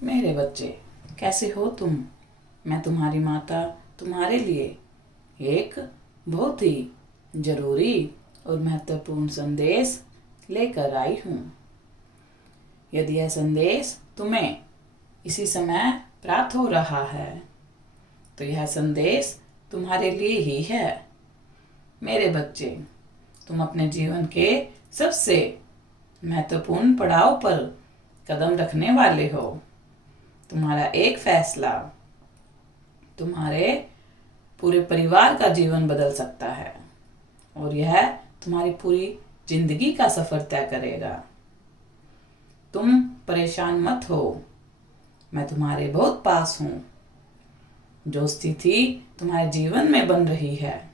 मेरे बच्चे, कैसे हो तुम? मैं तुम्हारी माता तुम्हारे लिए एक बहुत ही जरूरी और महत्वपूर्ण संदेश लेकर आई हूँ। यदि यह संदेश तुम्हें इसी समय प्राप्त हो रहा है तो यह संदेश तुम्हारे लिए ही है। मेरे बच्चे, तुम अपने जीवन के सबसे महत्वपूर्ण पड़ाव पर कदम रखने वाले हो। तुम्हारा एक फैसला तुम्हारे पूरे परिवार का जीवन बदल सकता है और यह तुम्हारी पूरी जिंदगी का सफर तय करेगा। तुम परेशान मत हो, मैं तुम्हारे बहुत पास हूँ। जो स्थिति तुम्हारे जीवन में बन रही है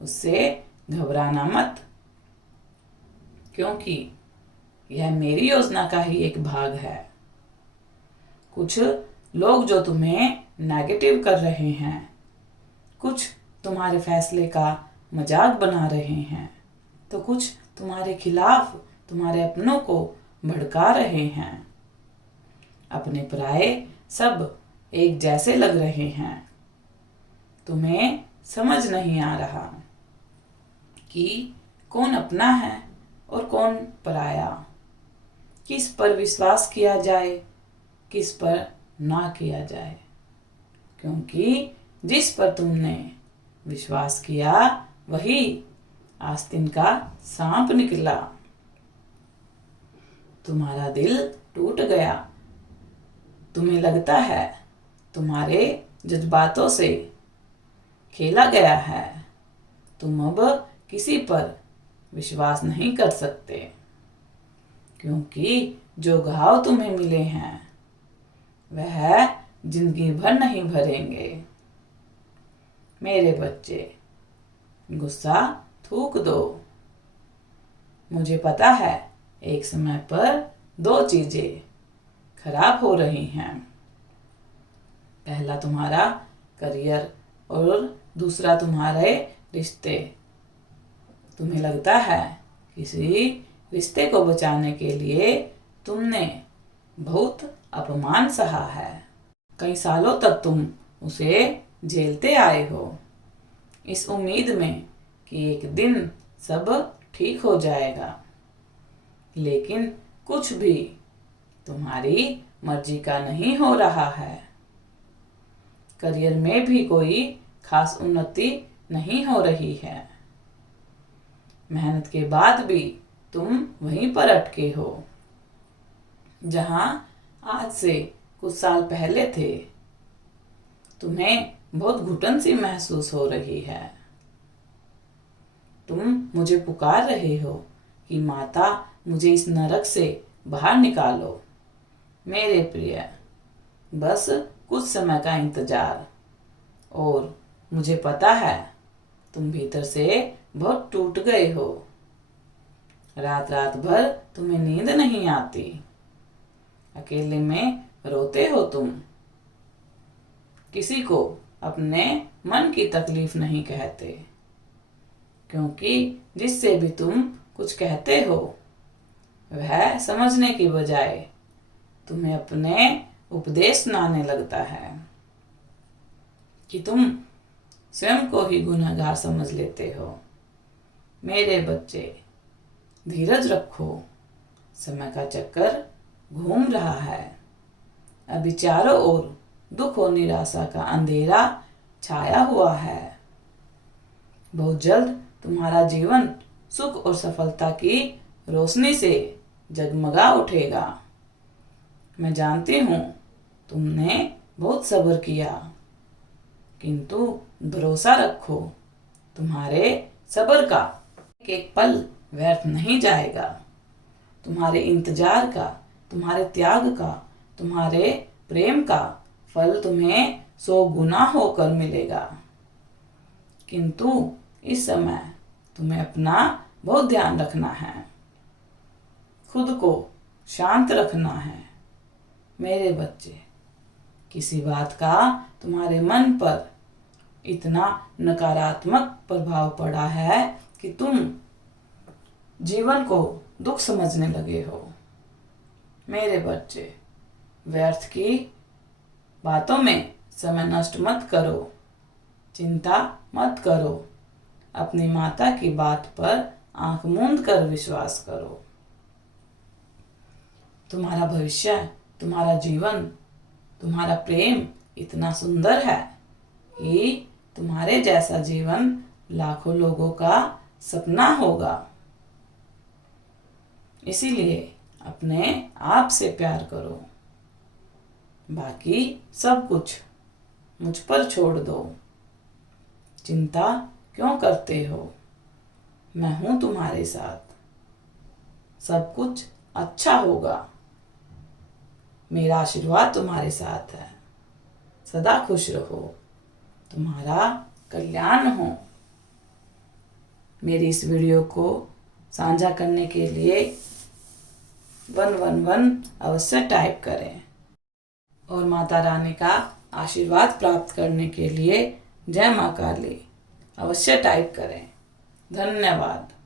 उससे घबराना मत, क्योंकि यह मेरी योजना का ही एक भाग है। कुछ लोग जो तुम्हें नेगेटिव कर रहे हैं, कुछ तुम्हारे फैसले का मजाक बना रहे हैं, तो कुछ तुम्हारे खिलाफ तुम्हारे अपनों को भड़का रहे हैं। अपने पराये सब एक जैसे लग रहे हैं। तुम्हें समझ नहीं आ रहा कि कौन अपना है और कौन पराया, किस पर विश्वास किया जाए, किस पर ना किया जाए, क्योंकि जिस पर तुमने विश्वास किया वही आस्तीन का सांप निकला। तुम्हारा दिल टूट गया। तुम्हें लगता है तुम्हारे जज्बातों से खेला गया है। तुम अब किसी पर विश्वास नहीं कर सकते, क्योंकि जो घाव तुम्हें मिले हैं वह जिंदगी भर नहीं भरेंगे। मेरे बच्चे, गुस्सा थूक दो। मुझे पता है एक समय पर दो चीजें खराब हो रही हैं। पहला तुम्हारा करियर और दूसरा तुम्हारे रिश्ते। तुम्हें लगता है किसी रिश्ते को बचाने के लिए तुमने बहुत अपमान सहा है। कई सालों तक तुम उसे झेलते आए हो, इस उम्मीद में कि एक दिन सब ठीक हो जाएगा। लेकिन कुछ भी तुम्हारी मर्जी का नहीं हो रहा है। करियर में भी कोई खास उन्नति नहीं हो रही है। मेहनत के बाद भी तुम वहीं पर अटके हो जहां आज से कुछ साल पहले थे। तुम्हें बहुत घुटन सी महसूस हो रही है। तुम मुझे पुकार रहे हो कि माता, मुझे इस नरक से बाहर निकालो। मेरे प्रिय, बस कुछ समय का इंतजार। और मुझे पता है तुम भीतर से बहुत टूट गए हो। रात रात भर तुम्हें नींद नहीं आती। अकेले में रोते हो तुम। किसी को अपने मन की तकलीफ नहीं कहते, क्योंकि जिससे भी तुम कुछ कहते हो वह समझने की बजाय तुम्हें अपने उपदेश सुनाने लगता है कि तुम स्वयं को ही गुनहगार समझ लेते हो। मेरे बच्चे, धीरज रखो। समय का चक्कर घूम रहा है। अभी चारों ओर दुख और निराशा का अंधेरा छाया हुआ है। बहुत जल्द तुम्हारा जीवन सुख और सफलता की रोशनी से जगमगा उठेगा। मैं जानती हूँ तुमने बहुत सब्र किया, किंतु भरोसा रखो, तुम्हारे सब्र का एक एक पल व्यर्थ नहीं जाएगा। तुम्हारे इंतजार का, तुम्हारे त्याग का, तुम्हारे प्रेम का फल तुम्हें 100 गुना होकर मिलेगा। किंतु इस समय तुम्हें अपना बहुत ध्यान रखना है, खुद को शांत रखना है। मेरे बच्चे, किसी बात का तुम्हारे मन पर इतना नकारात्मक प्रभाव पड़ा है कि तुम जीवन को दुख समझने लगे हो। मेरे बच्चे, व्यर्थ की बातों में समय नष्ट मत करो, चिंता मत करो। अपनी माता की बात पर आंख मूंद कर विश्वास करो। तुम्हारा भविष्य, तुम्हारा जीवन, तुम्हारा प्रेम इतना सुंदर है कि तुम्हारे जैसा जीवन लाखों लोगों का सपना होगा। इसीलिए अपने आप से प्यार करो। बाकी सब कुछ मुझ पर छोड़ दो। चिंता क्यों करते हो? मैं हूं तुम्हारे साथ। सब कुछ अच्छा होगा। मेरा आशीर्वाद तुम्हारे साथ है। सदा खुश रहो। तुम्हारा कल्याण हो। मेरी इस वीडियो को साझा करने के लिए 111 अवश्य टाइप करें और माता रानी का आशीर्वाद प्राप्त करने के लिए जय मां काली अवश्य टाइप करें। धन्यवाद।